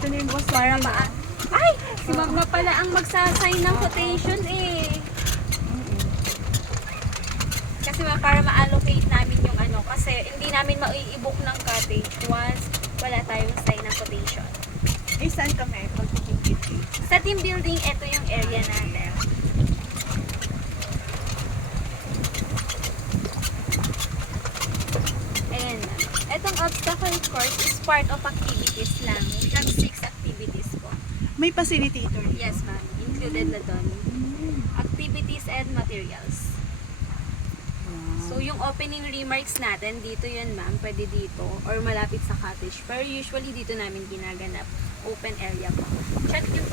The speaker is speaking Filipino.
Ito na yung boss Para namin, ma... ah. Ay! Si ma'am na pala ang magsasign ng quotation eh. Kasi ma'am, para ma-allocate namin yung ano, kasi hindi namin mai-book ng cottage once wala tayong sign ng quotation. Eh, saan kami? Pag-booking. Sa team building, ito yung area natin. Ayan na. Itong obstacle course is part of activities lang. We have 6 activities po. May facilitator dito. Yes ma'am, included na doon. Activities and materials. So yung opening remarks natin, dito yun ma'am, pwede dito or malapit sa cottage. Pero usually dito namin ginaganap, open area po. Check yung